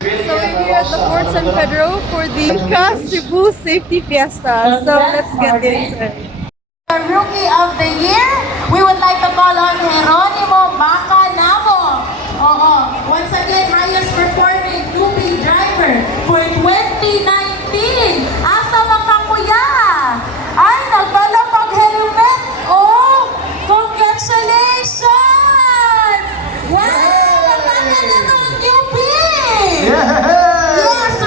So we're here at the Fort San Pedro for the Angkas Cebu Safety Fiesta. So let's get inside. The Rookie of the Year, we would like to call on Jeronimo Bacanamo. Once again, highest performing newbie driver for 2019. Asa mga kuya? Ay, nagdala pag helmet. Oh, congratulations! Wow, nakakalimutan newbie! Yes,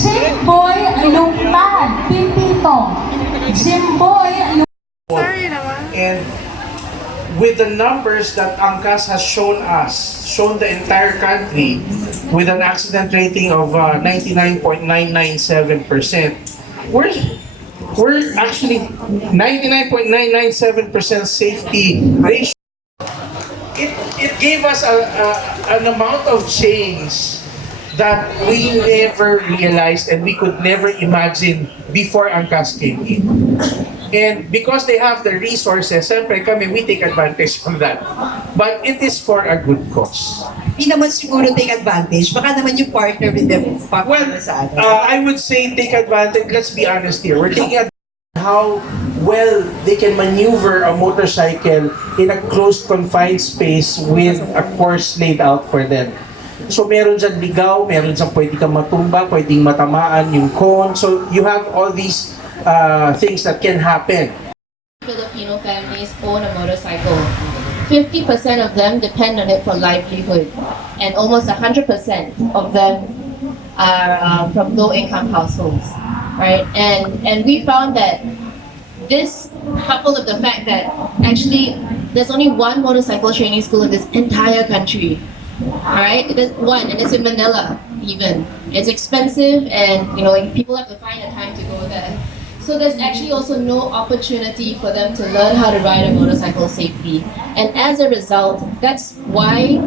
Jimboy Lumpan, Pipito. Jimboy Sorry naman. And with the numbers that Angkas has shown us, shown the entire country, with an accident rating of 99.997%, we're actually 99.997% safety ratio. It gave us an amount of change that we never realized and we could never imagine before Angkas came in. And because they have the resources, siyempre kami, we take advantage of that. But it is for a good cause. Hindi naman siguro take advantage. Baka naman yung partner with them. Well, I would say take advantage. Let's be honest here. We're taking advantage of how well they can maneuver a motorcycle in a closed, confined space with a course laid out for them. So meron dyan ligaw, meron dyan pwede kang matumba, pwedeng matamaan yung cone. So you have all these things that can happen. Filipino families own a motorcycle. 50% of them depend on it for livelihood, and almost 100% of them are from low-income households, right? And we found that this, coupled with the fact that actually there's only one motorcycle training school in this entire country. Alright, one, and it's in Manila even. It's expensive, and people have to find the time to go there. So there's actually also no opportunity for them to learn how to ride a motorcycle safely. And as a result, that's why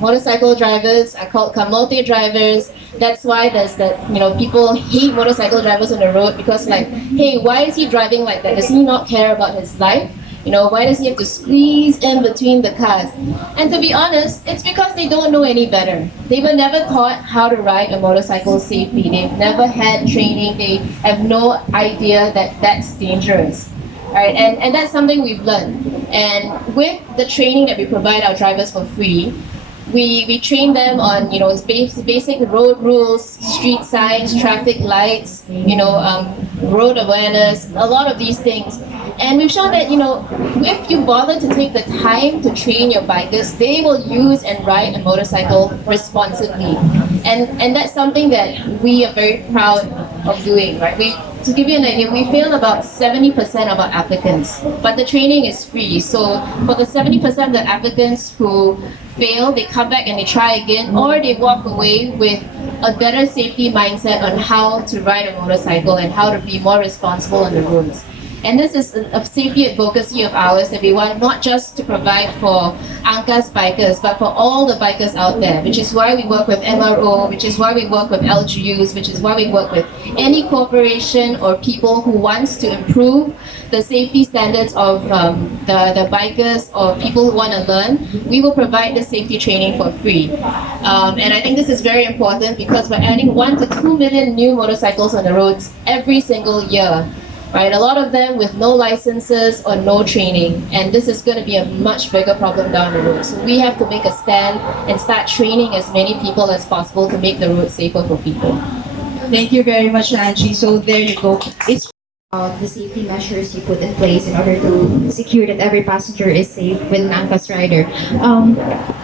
motorcycle drivers are called kamote drivers. That's why there's that, people hate motorcycle drivers on the road because hey, why is he driving like that? Does he not care about his life? Why does he have to squeeze in between the cars? And to be honest, it's because they don't know any better. They were never taught how to ride a motorcycle safely. They've never had training. They have no idea that that's dangerous. Right? And that's something we've learned. And with the training that we provide our drivers for free, we train them on basic road rules, street signs, traffic lights, road awareness, a lot of these things. And we've shown that if you bother to take the time to train your bikers, they will use and ride a motorcycle responsibly. And that's something that we are very proud of doing, right? To give you an idea, we fail about 70% of our applicants, but the training is free. So for the 70% of the applicants who fail, they come back and they try again, or they walk away with a better safety mindset on how to ride a motorcycle and how to be more responsible on the roads. And this is a safety advocacy of ours that we want not just to provide for Angkas bikers, but for all the bikers out there, which is why we work with MRO, which is why we work with LGUs, which is why we work with any corporation or people who wants to improve the safety standards of the bikers or people who want to learn. We will provide the safety training for free. And I think this is very important because we're adding 1 to 2 million new motorcycles on the roads every single year. Right, a lot of them with no licenses or no training, and this is going to be a much bigger problem down the road. So we have to make a stand and start training as many people as possible to make the road safer for people. Thank you very much, Angie. So there you go. It's The safety measures you put in place in order to secure that every passenger is safe with an Angkas rider.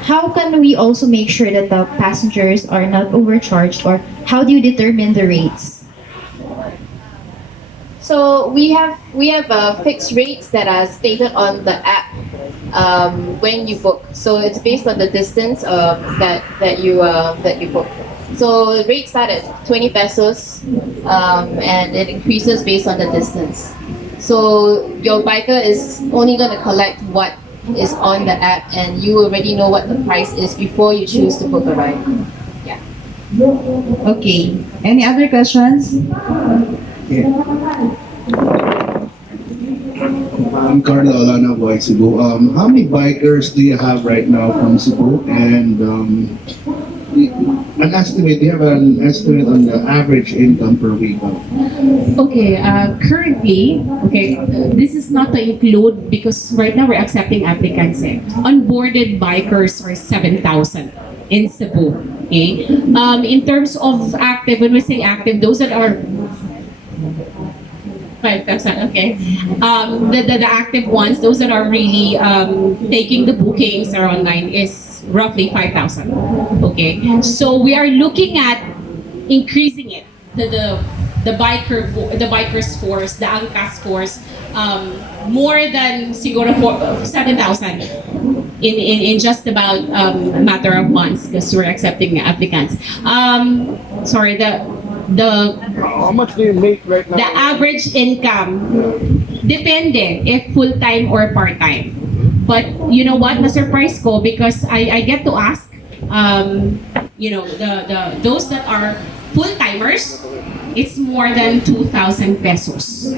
How can we also make sure that the passengers are not overcharged, or how do you determine the rates? So we have fixed rates that are stated on the app when you book. So it's based on the distance that you book. So the rates start at 20 pesos and it increases based on the distance. So your biker is only going to collect what is on the app, and you already know what the price is before you choose to book a ride. Yeah. okay. Any other questions? I'm Carlo Olana, Boy Cebu. How many bikers do you have right now from Cebu? And an estimate, do you have an estimate on the average income per week? Okay, currently, okay, this is not to include because right now we're accepting applicants. Onboarded bikers are 7,000 in Cebu. Okay, in terms of active, when we say active, those that are 5,000. Okay, the active ones, those that are really taking the bookings are online is roughly 5,000. Okay, so we are looking at increasing it to the bikers force, the Angkas force, more than siguro 7,000 in just about a matter of months because we're accepting applicants. Sorry, How much do you make right now? the average income depende if full-time or part-time. But you know what, na-surprise ko because I get to ask you know, those that are full-timers, it's more than 2,000 pesos.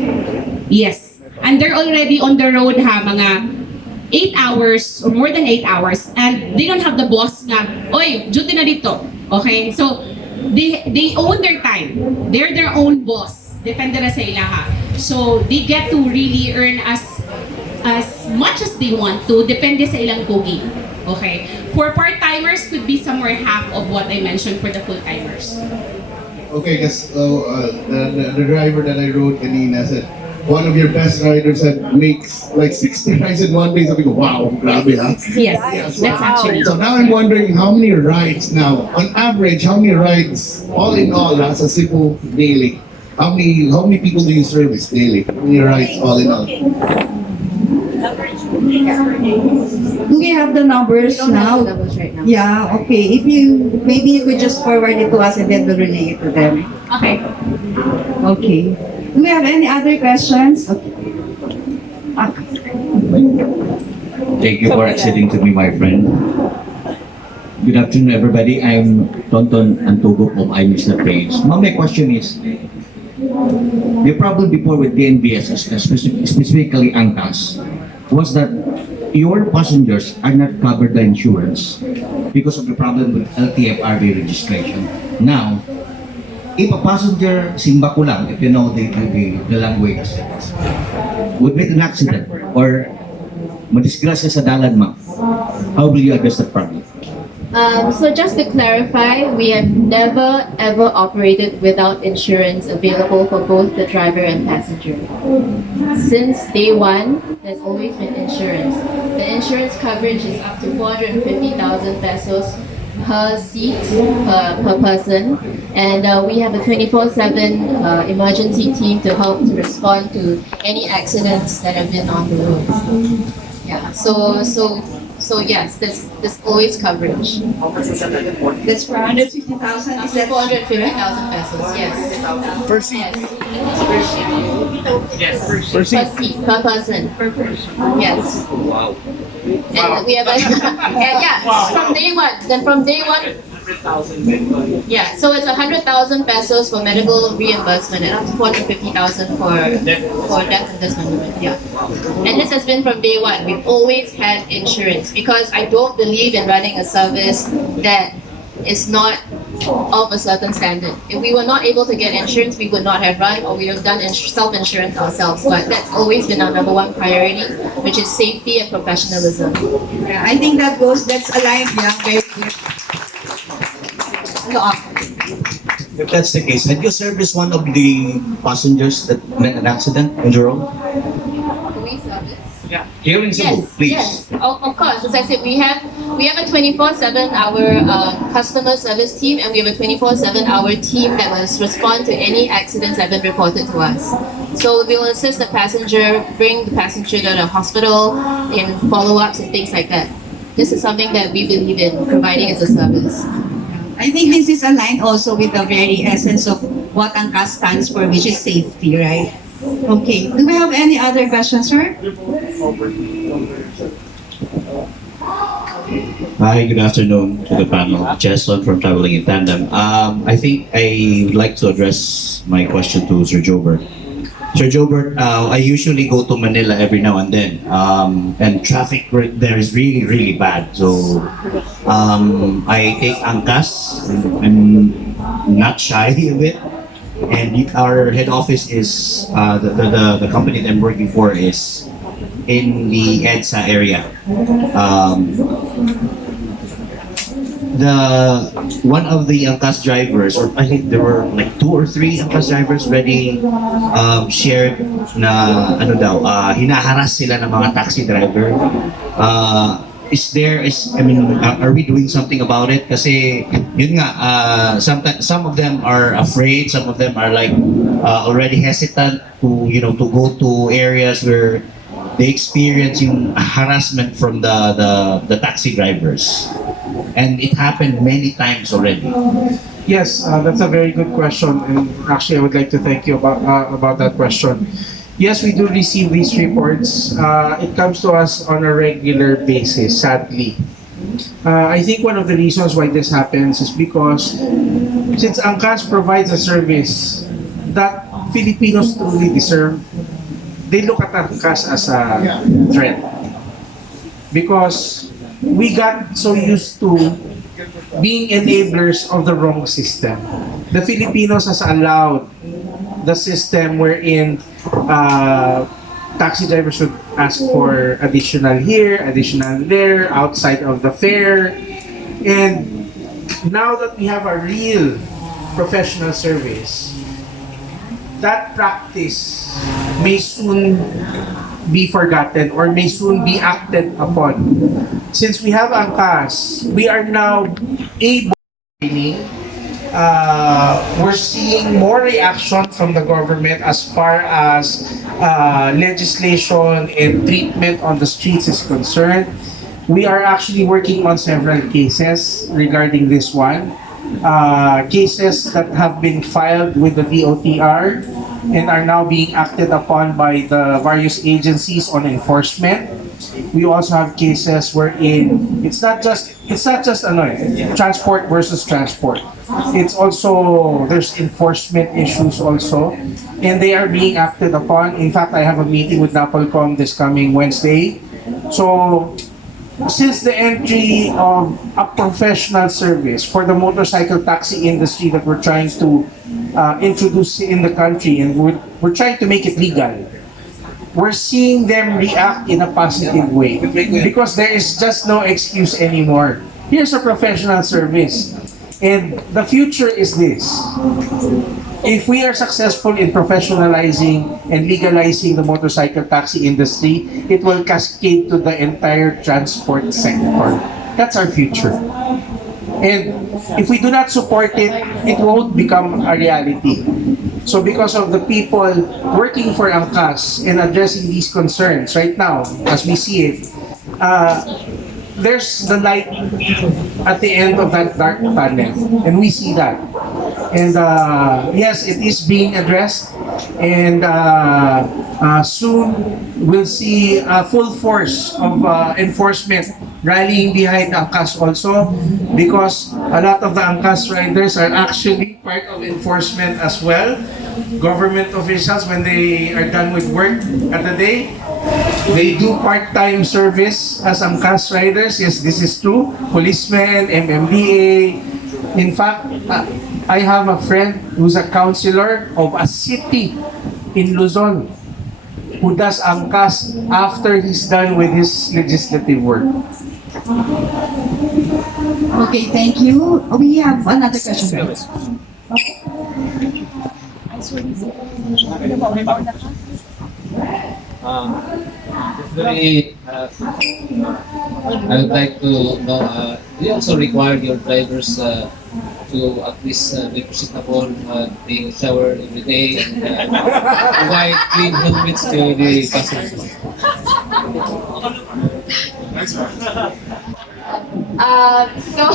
Yes. And they're already on the road mga 8 hours or more than 8 hours and they don't have the boss na, oy, duty na dito. Okay? So, they own their time. They're their own boss. Depende na sa ilaha. So, they get to really earn as much as they want to, depende sa ilang pogi. Okay? For part-timers, could be somewhere half of what I mentioned for the full-timers. Okay, because the driver that I rode kanina said, one of your best riders that makes like 60 rides in one day. Sabi ko, wow, grabe ha. Yes, that's actually. So now I'm wondering how many rides now, on average, how many rides, all in all, sa Cebu daily? How many people do you service daily? How many rides all in all? Do we have the numbers now? Right now. Yeah, okay. If you, maybe you could just forward it to us and then we'll relay it to them. Okay. Okay. Do we have any other questions? Okay. Thank you for acceding to me, my friend. Good afternoon, everybody. I'm Tonton Antugo from I Miss the Page. My question is, the problem before with DNBS, specifically Angkas, was that your passengers are not covered by insurance because of the problem with LTFRB registration. Now, if a passenger, simba ko lang, if you know the language, would meet an accident or madisgrasya sa dalan mo, how will you address that problem? So just to clarify, we have never ever operated without insurance available for both the driver and passenger. Since day one, there's always been insurance. The insurance coverage is up to 450,000 pesos per seat, per person. And we have a 24/7 emergency team to help to respond to any accidents that have been on the road. Yeah, so yes, there's always coverage. That's 450,000. Up Is to that 450,000 pesos, yes. Per seat. Yes. Per seat. Per seat, per person. Yes. Wow. And we have a, from day one. Then from day one, yeah, so it's 100,000 pesos for medical reimbursement and up to 450,000 for death and dismemberment. Yeah, and this has been from day one. We've always had insurance because I don't believe in running a service that is not of a certain standard. If we were not able to get insurance, we would not have run or we would have done self-insurance ourselves. But that's always been our number one priority, which is safety and professionalism. Yeah, I think that's aligned. Yeah, very good. If that's the case, had you serviced one of the passengers that met an accident on your own? Do we service? Here in Cebu, please. Yes, of course. As I said, we have a 24/7 hour customer service team, and we have a 24/7 hour team that will respond to any accidents that have been reported to us. So we will assist the passenger, bring the passenger to the hospital, in follow-ups and things like that. This is something that we believe in providing as a service. I think this is aligned also with the very essence of what Angkas stands for, which is safety, right? Okay. Do we have any other questions, sir? Hi, good afternoon to the panel. Jason from Traveling in Tandem. I think I would like to address my question to Sir Jober. Sir Jobert, I usually go to Manila every now and then, and traffic there is really, really bad. So I take Angkas. I'm not shy of it. And our head office is, the company that I'm working for is in the EDSA area. The one of the Angkas drivers, or I think there were like 2 or 3 Angkas drivers already shared na ano daw, hinaharas sila ng mga taxi driver. Are we doing something about it? Kasi yun nga, some of them are afraid, some of them are like already hesitant to go to areas where they experience yung harassment from the taxi drivers. And it happened many times already. Yes, that's a very good question, and actually I would like to thank you about that question. Yes, we do receive these reports. It comes to us on a regular basis, sadly. I think one of the reasons why this happens is because since Angkas provides a service that Filipinos truly deserve, they look at Angkas as a threat. Because we got so used to being enablers of the wrong system. The Filipinos has allowed the system wherein taxi drivers should ask for additional here, additional there, outside of the fare. And now that we have a real professional service, that practice may soon be forgotten or may soon be acted upon. Since we have Angkas, we are now able we're seeing more reaction from the government as far as legislation and treatment on the streets is concerned. We are actually working on several cases regarding this one. Cases that have been filed with the DOTR and are now being acted upon by the various agencies on enforcement. We also have cases wherein it's not just transport versus transport. It's also there's enforcement issues also, and they are being acted upon. In fact, I have a meeting with NAPOLCOM this coming Wednesday. So since the entry of a professional service for the motorcycle taxi industry that we're trying to introduce in the country, and we're trying to make it legal, we're seeing them react in a positive way because there is just no excuse anymore. Here's a professional service, and the future is this. If we are successful in professionalizing and legalizing the motorcycle taxi industry, it will cascade to the entire transport sector. That's our future. And if we do not support it, it won't become a reality. So because of the people working for Angkas and addressing these concerns right now, as we see it, there's the light at the end of that dark tunnel, and we see that. And yes, it is being addressed, and soon we'll see a full force of enforcement rallying behind Angkas also, because a lot of the Angkas riders are actually part of enforcement as well. Government officials, when they are done with work at the day, they do part-time service as Angkas riders. Yes, this is true. Policemen, MMDA. In fact, I have a friend who's a councilor of a city in Luzon who does Angkas after he's done with his legislative work. Okay, thank you. We have another question. Very, I would like to know, do you also require your drivers to at least be presentable, being showered every day, and provide clean helmets to the passengers? So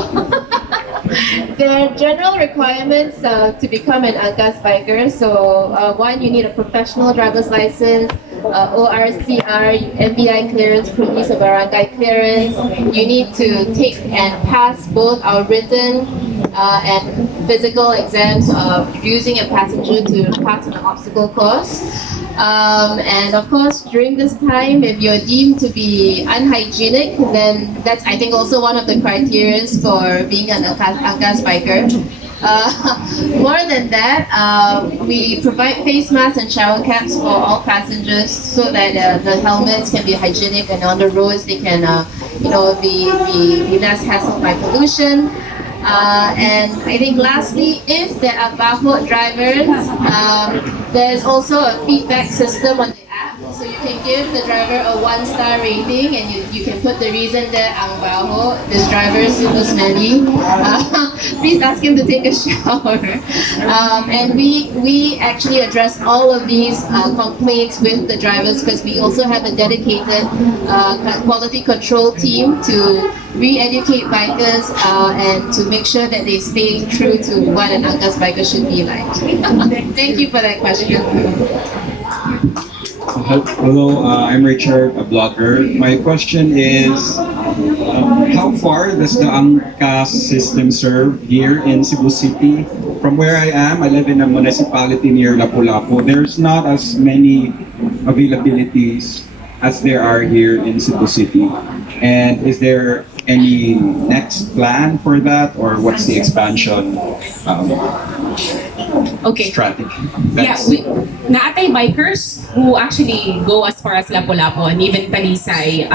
there are general requirements to become an Angkas biker. So one, you need a professional driver's license, ORCR, MBI clearance, police or barangay clearance. You need to take and pass both our written and physical exams, using a passenger to pass an obstacle course. And of course, during this time, if you're deemed to be unhygienic, then that's, I think, also one of the criteria for being an Angkas biker. More than that, we provide face masks and shower caps for all passengers so that the helmets can be hygienic, and on the roads they can, be less hassled by pollution. And I think lastly, if there are barefoot drivers, there's also a feedback system on the app. So you can give the driver a 1-star rating, and you can put the reason there, ang baho, this driver is super smelly. Please ask him to take a shower. And we actually address all of these complaints with the drivers, because we also have a dedicated quality control team to re-educate bikers and to make sure that they stay true to what an Angkas biker should be like. Thank you for that question. Hello, I'm Richard, a blogger. My question is, how far does the Angkas system serve here in Cebu City? From where I am, I live in a municipality near Lapu-Lapu. There's not as many availabilities as there are here in Cebu City. And is there any next plan for that, or what's the expansion strategy? Yeah, naatay bikers who actually go as far as Lapu-Lapu and even Talisay.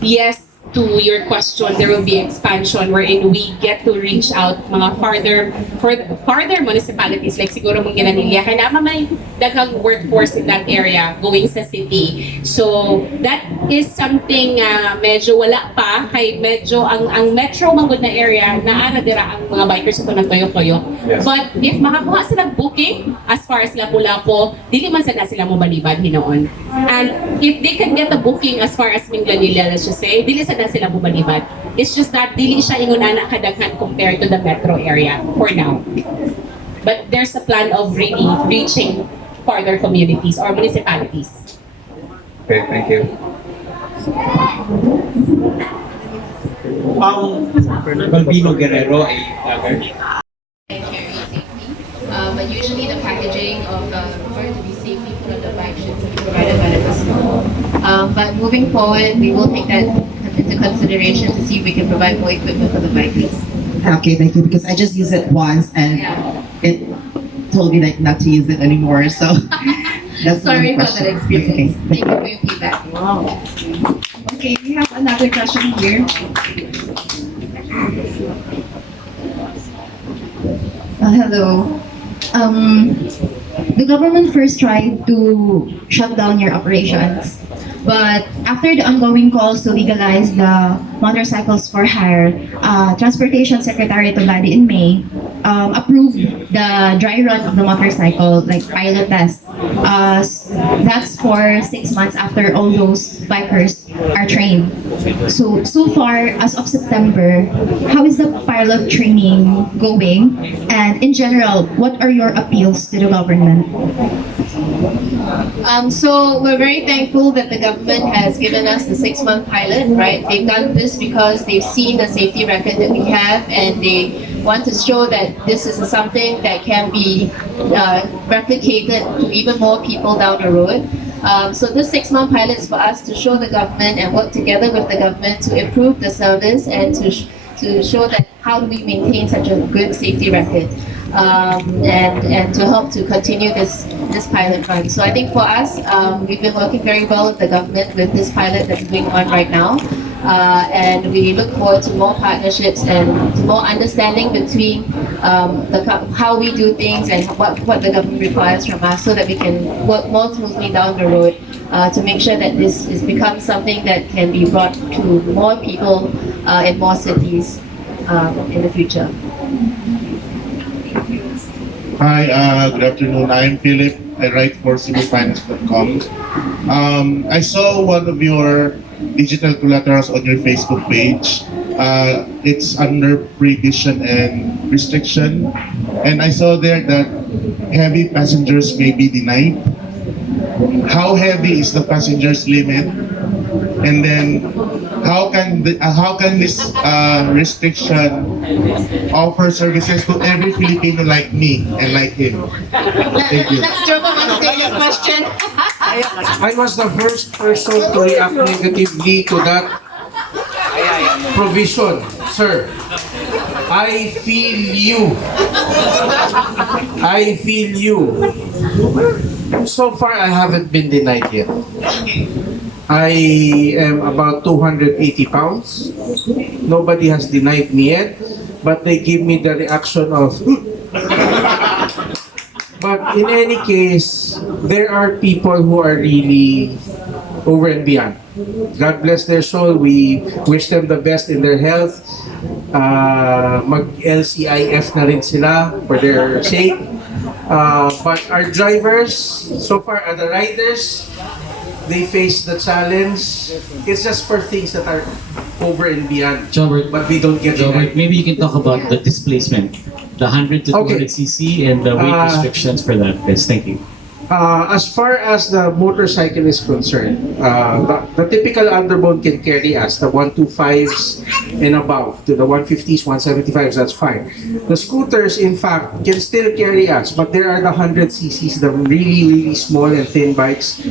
Yes, to your question, there will be expansion wherein we get to reach out mga farther municipalities, like siguro mong Ginanilya, kaya naman may daghang workforce in that area going sa city. So that is something medyo wala pa, kay medyo ang metro mangod na area naara dira ang mga bikers ito ng toyo-toyo. Yes. But if makakuha sila booking as far as Lapu-Lapu, dili man sana sila mo balibad hinoon. And if they can get a booking as far as Minglanilla, let's just say, dili sana sila bubalibad. It's just that dili siya ingon ana kadaghan compared to the metro area for now. But there's a plan of really reaching farther communities or municipalities. Okay, thank you. Balbino Guerrero, a blogger. And carry safely. But usually the packaging of for to be safely put on the bike should be provided by the customer. But moving forward, we will take that into consideration to see if we can provide more equipment for the bikers. Okay, thank you. Because I just used it once and it told me like not to use it anymore. So that's Sorry my for that question. experience. That's okay. Thank you for your feedback. Okay, we have another question here. Hello. The government first tried to shut down your operations, but after the ongoing calls to legalize the motorcycles for hire, Transportation Secretary Toladi in May approved the dry run of the motorcycle, like pilot test. That's for 6 months after all those bikers are trained. So far, as of September, how is the pilot training going? And in general, what are your appeals to the government? So we're very thankful that the government has given us the 6-month pilot, right? They've done this because they've seen the safety record that we have, and they want to show that this is something that can be replicated to even more people down the road. So this 6-month pilot is for us to show the government and work together with the government to improve the service and to show that how do we maintain such a good safety record. And to help to continue this pilot run. So I think for us, we've been working very well with the government with this pilot that's going on right now. And we look forward to more partnerships and to more understanding between how we do things and what the government requires from us, so that we can work more smoothly down the road to make sure that this becomes something that can be brought to more people in more cities in the future. Hi, good afternoon. I'm Philip. I write for CebuFinance.com. I saw one of your digital collaterals on your Facebook page. It's under prohibition and restriction. And I saw there that heavy passengers may be denied. How heavy is the passengers limit? And then how can this restriction offer services to every Filipino like me and like him. Thank you. Let's jump on to Daniel's question. I was the first person to react negatively to that provision, sir. I feel you. I feel you. So far, I haven't been denied yet. I am about 280 pounds. Nobody has denied me yet, but they give me the reaction of. But in any case, there are people who are really over and beyond. God bless their soul. We wish them the best in their health. Mag-LCIF na rin sila for their sake. But our drivers, so far, are the riders. They face the challenge. It's just for things that are over and beyond. Jobert, but we don't get Jobert, it. maybe you can talk about the displacement, the 100 to 200 cc and the weight restrictions for that. Yes, thank you. As far as the motorcycle is concerned, the typical underbone can carry us, the 125s and above, to the 150s, 175s, that's fine. The scooters, in fact, can still carry us, but there are the 100 cc's, the really, really small and thin bikes.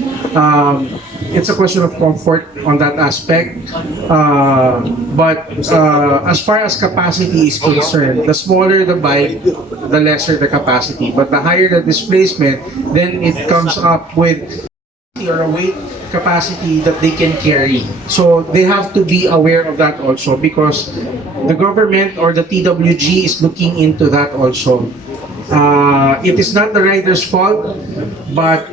It's a question of comfort on that aspect. But as far as capacity is concerned, the smaller the bike, the lesser the capacity. But the higher the displacement, then it comes up with or a weight capacity that they can carry. So they have to be aware of that also, because the government or the TWG is looking into that also. It is not the rider's fault, but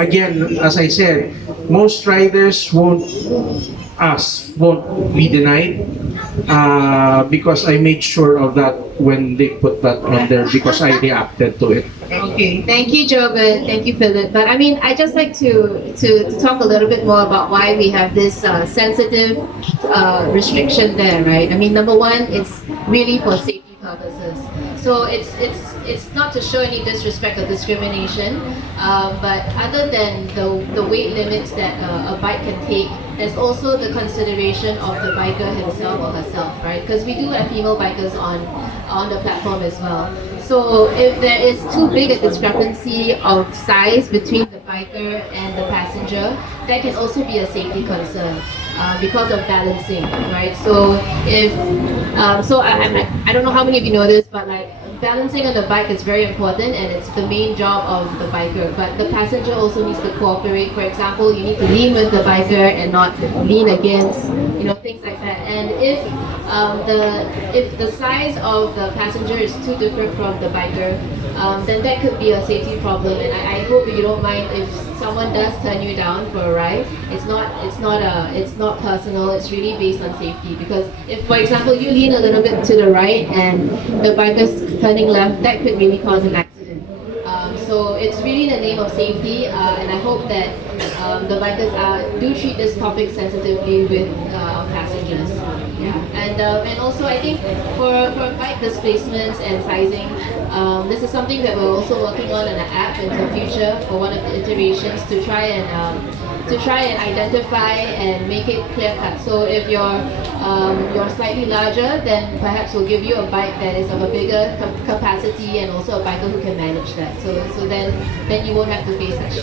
again, as I said, most riders won't be denied because I made sure of that when they put that on there, because I reacted to it. Okay, thank you, Jobert. Thank you, Philip. But I mean, I just like to talk a little bit more about why we have this sensitive restriction there, right? I mean, number one, it's really for safety purposes. So it's not to show any disrespect or discrimination, but other than the weight limits that a bike can take, there's also the consideration of the biker himself or herself, right? Because we do have female bikers on the platform as well. So if there is too big a discrepancy of size between the biker and the passenger, that can also be a safety concern. Because of balancing, right? So if I don't know how many of you know this, but like balancing on the bike is very important, and it's the main job of the biker. But the passenger also needs to cooperate. For example, you need to lean with the biker and not lean against, things like that. And if the size of the passenger is too different from the biker, then that could be a safety problem. And I hope you don't mind if someone does turn you down for a ride. It's not personal. It's really based on safety. Because if, for example, you lean a little bit to the right and the biker's turning left, that could really cause an accident. So it's really in the name of safety, and I hope that the bikers do treat this topic sensitively with passengers. Yeah. And also I think for bike displacements and sizing, this is something that we're also working on in an app in the future for one of the iterations to try and identify and make it clear cut. So if you're slightly larger, then perhaps we'll give you a bike that is of a bigger capacity and also a biker who can manage that. So then you won't have to face such.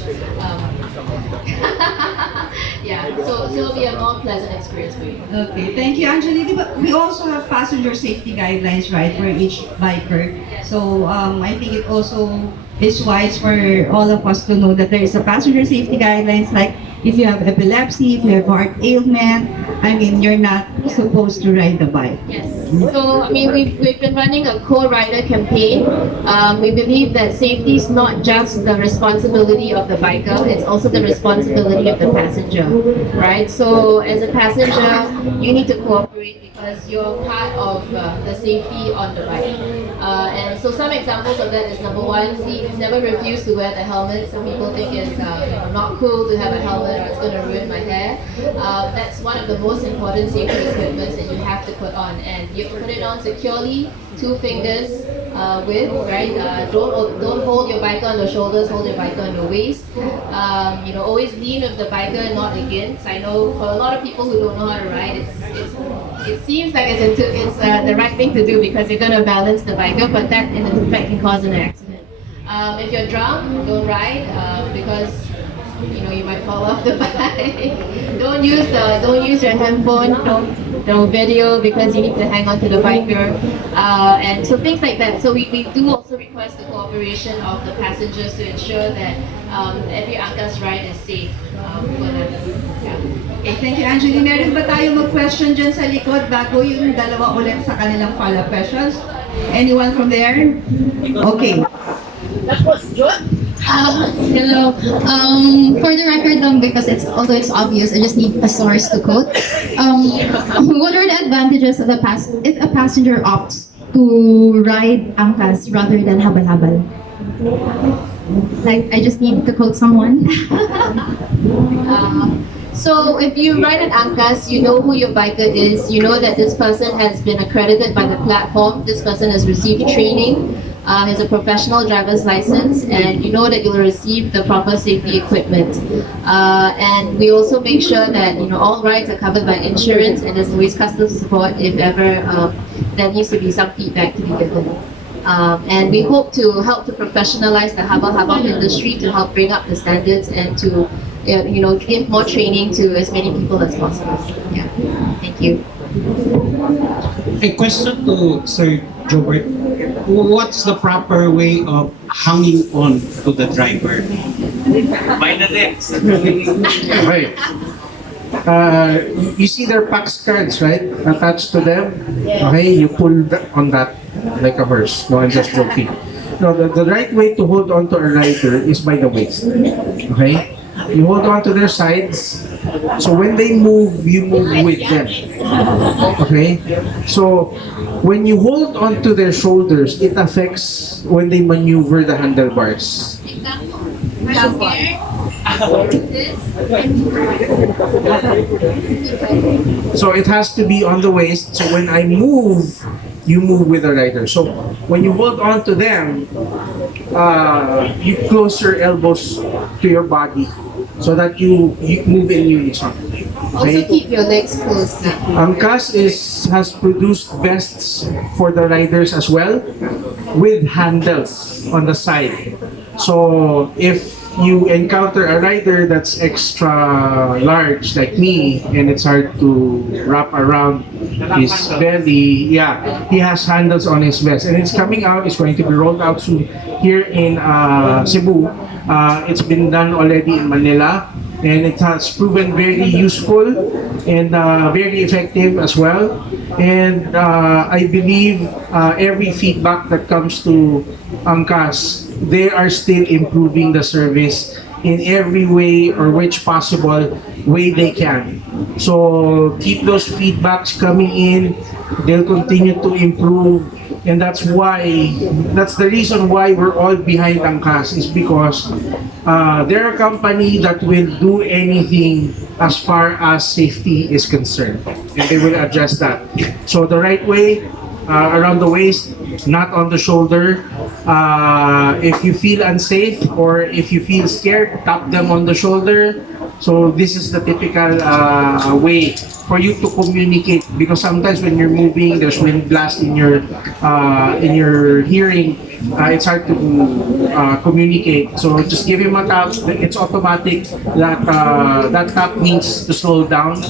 Yeah. So it'll be a more pleasant experience for you. Okay, thank you, Angelique. But we also have passenger safety guidelines, right, for each biker. So I think it also is wise for all of us to know that there is a passenger safety guidelines, like if you have epilepsy, if you have heart ailment, I mean, you're not supposed to ride the bike. Yes. So, I mean, we've been running a co-rider campaign. We believe that safety is not just the responsibility of the biker, it's also the responsibility of the passenger, right? So, as a passenger, you need to cooperate because you're part of the safety on the bike. And so some examples of that is, number one, we've never refused to wear the helmet. Some people think it's not cool to have a helmet or it's going to ruin my hair. That's one of the most important safety equipment that you have to put on, and you have to put it on securely, 2 fingers, with, right? Don't hold your biker on the shoulders, hold your biker on your waist. Always lean with the biker, not against. I know for a lot of people who don't know how to ride, it seems like it's the right thing to do because you're going to balance the biker, but that in effect can cause an accident. If you're drunk, don't ride because you might fall off the bike. Don't use your handphone. Don't video because you need to hang on to the biker, and so things like that. So we do also request the cooperation of the passengers to ensure that every Angkas ride is safe for them. Yeah. Okay, thank you, Angeline. Meron ba tayo mag-question dyan sa likod bago yung dalawa ulit sa kanilang follow-up questions? Anyone from there? Okay. That was good. Hello. For the record, because although it's obvious, I just need a source to quote. What are the advantages of if a passenger opts to ride Angkas rather than habal-habal? Like, I just need to quote someone. So if you ride an Angkas, you know who your biker is. You know that this person has been accredited by the platform. This person has received training. Has a professional driver's license, and you know that you'll receive the proper safety equipment. And we also make sure that all rides are covered by insurance, and there's always customer support if ever there needs to be some feedback to be given. And we hope to help to professionalize the habal industry to help bring up the standards and to give more training to as many people as possible. Yeah, thank you. A question to Sir Jobert. What's the proper way of hanging on to the driver? By the legs. Right. You see their PAX cards, right? Attached to them. Okay, you pull on that like a horse. No, I'm just joking. No, the right way to hold on to a rider is by the waist. Okay? You hold on to their sides. So when they move, you move with them. Okay? So when you hold on to their shoulders, it affects when they maneuver the handlebars. So it has to be on the waist. So when I move, you move with the rider. So when you hold on to them, you close your elbows to your body so that you move in unison. Also keep your legs closed. Angkas has produced vests for the riders as well with handles on the side. So if you encounter a rider that's extra large like me and it's hard to wrap around his belly, yeah, he has handles on his vest and it's coming out. It's going to be rolled out soon here in Cebu. It's been done already in Manila and it has proven very useful and very effective as well. And I believe every feedback that comes to Angkas, they are still improving the service in every way or which possible way they can. So keep those feedbacks coming in. They'll continue to improve. And that's the reason why we're all behind Angkas, is because they're a company that will do anything as far as safety is concerned, and they will address that. So the right way, around the waist, not on the shoulder. If you feel unsafe or if you feel scared, tap them on the shoulder. So this is the typical way for you to communicate, because sometimes when you're moving, there's wind blast in your hearing. It's hard to communicate. So just give him a tap. It's automatic. That tap means to slow down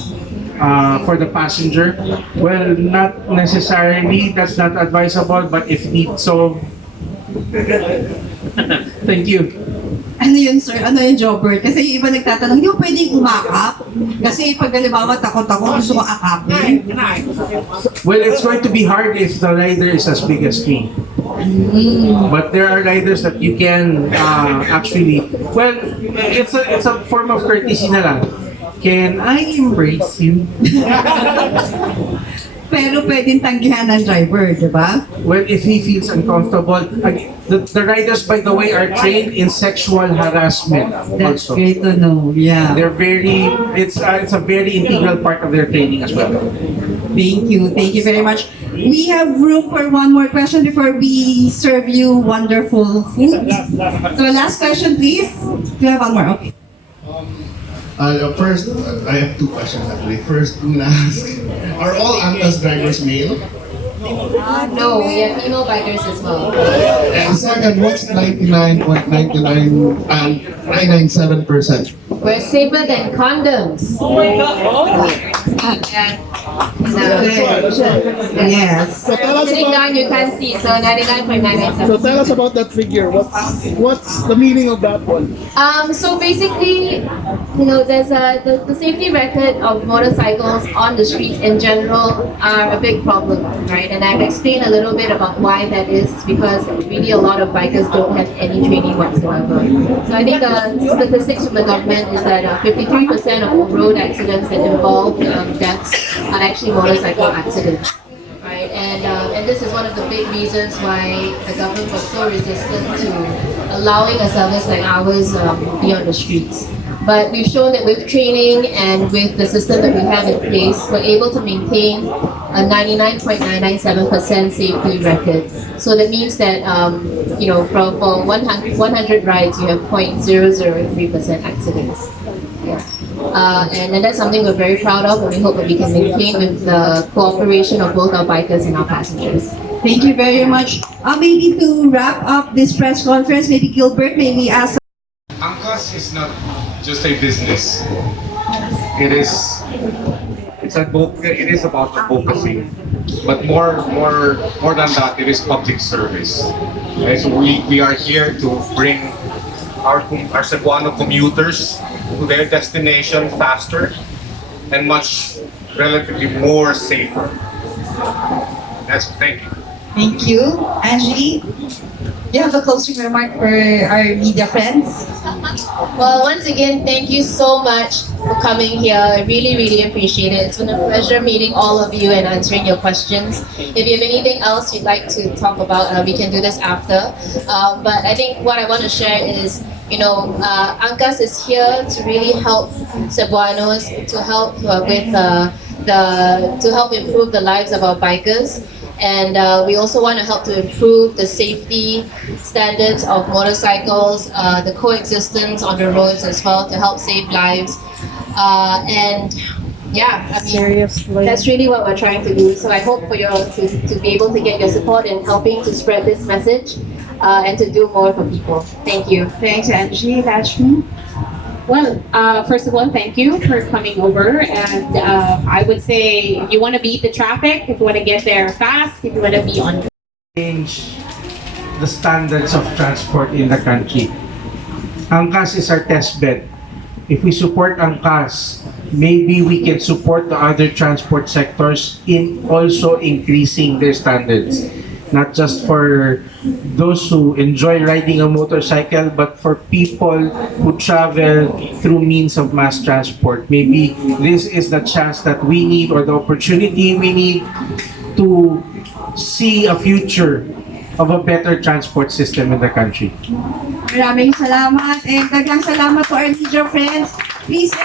for the passenger. Well, not necessarily. That's not advisable. But if need so, thank you. Ano yun, sir? Ano yun, Jobert? Kasi yung iba nagtatanong, hindi mo pwedeng umakap? Kasi pag halimbawa takot ako, gusto ko akapin. Well, it's going to be hard if the rider is as big as me. But there are riders that you can actually, well, it's a form of courtesy na lang. Can I embrace you? Pero pwedeng tanggihan ng driver, di ba? Well, if he feels uncomfortable, the riders, by the way, are trained in sexual harassment. That's also. great to know, yeah. They're it's a very integral part of their training as well. Thank you very much. We have room for one more question before we serve you wonderful food. So last question, please. We have one more, okay. First, I have two questions actually. First, I'm gonna ask, are all Angkas drivers male? No, we have female bikers as well. And second, what's 99.99 and 997%? We're safer than condoms. Oh my god. Yes. So sitting down you can't see, so 99.997. So tell us about that figure. What's the meaning of that one? So basically, you know, there's the safety record of motorcycles on the streets in general are a big problem, right? And I've explained a little bit about why that is, because really a lot of bikers don't have any training whatsoever. So I think the statistics from the government is that 53% of all road accidents that involve deaths are actually motorcycle accidents. Right, and this is one of the big reasons why the government was so resistant to allowing a service like ours be on the streets. But we've shown that with training and with the system that we have in place, we're able to maintain a 99.997% safety record. So that means that, you know, for 100 rides, you have 0.003% accidents. Yeah. And that's something we're very proud of, and we hope that we can maintain with the cooperation of both our bikers and our passengers. Thank you very much. Maybe to wrap up this press conference, maybe Gilbert, maybe ask. Angkas is not just a business. It is about advocacy, but more than that, it is public service. Okay, so we are here to bring our Cebuano commuters to their destination faster and much relatively more safer. Thank you. Thank you. Angie, you have a closing remark for our media friends? Well, once again, thank you so much for coming here. I really, really appreciate it. It's been a pleasure meeting all of you and answering your questions. If you have anything else you'd like to talk about, we can do this after. But I think what I want to share is, you know, Angkas is here to really help Cebuanos, to help to help improve the lives of our bikers. And we also want to help to improve the safety standards of motorcycles, the coexistence on the roads as well, to help save lives. And yeah, I mean, that's really what we're trying to do. So I hope for to be able to get your support in helping to spread this message and to do more for people. Thank you. Thanks, Angie. Lashmi? Well, first of all, thank you for coming over. And I would say if you want to beat the traffic, if you want to get there fast, if you want to be on change the standards of transport in the country. Angkas is our test bed. If we support Angkas, maybe we can support the other transport sectors in also increasing their standards. Not just for those who enjoy riding a motorcycle, but for people who travel through means of mass transport. Maybe this is the chance that we need, or the opportunity we need, to see a future of a better transport system in the country. Maraming salamat, and daghang salamat to our media friends. Please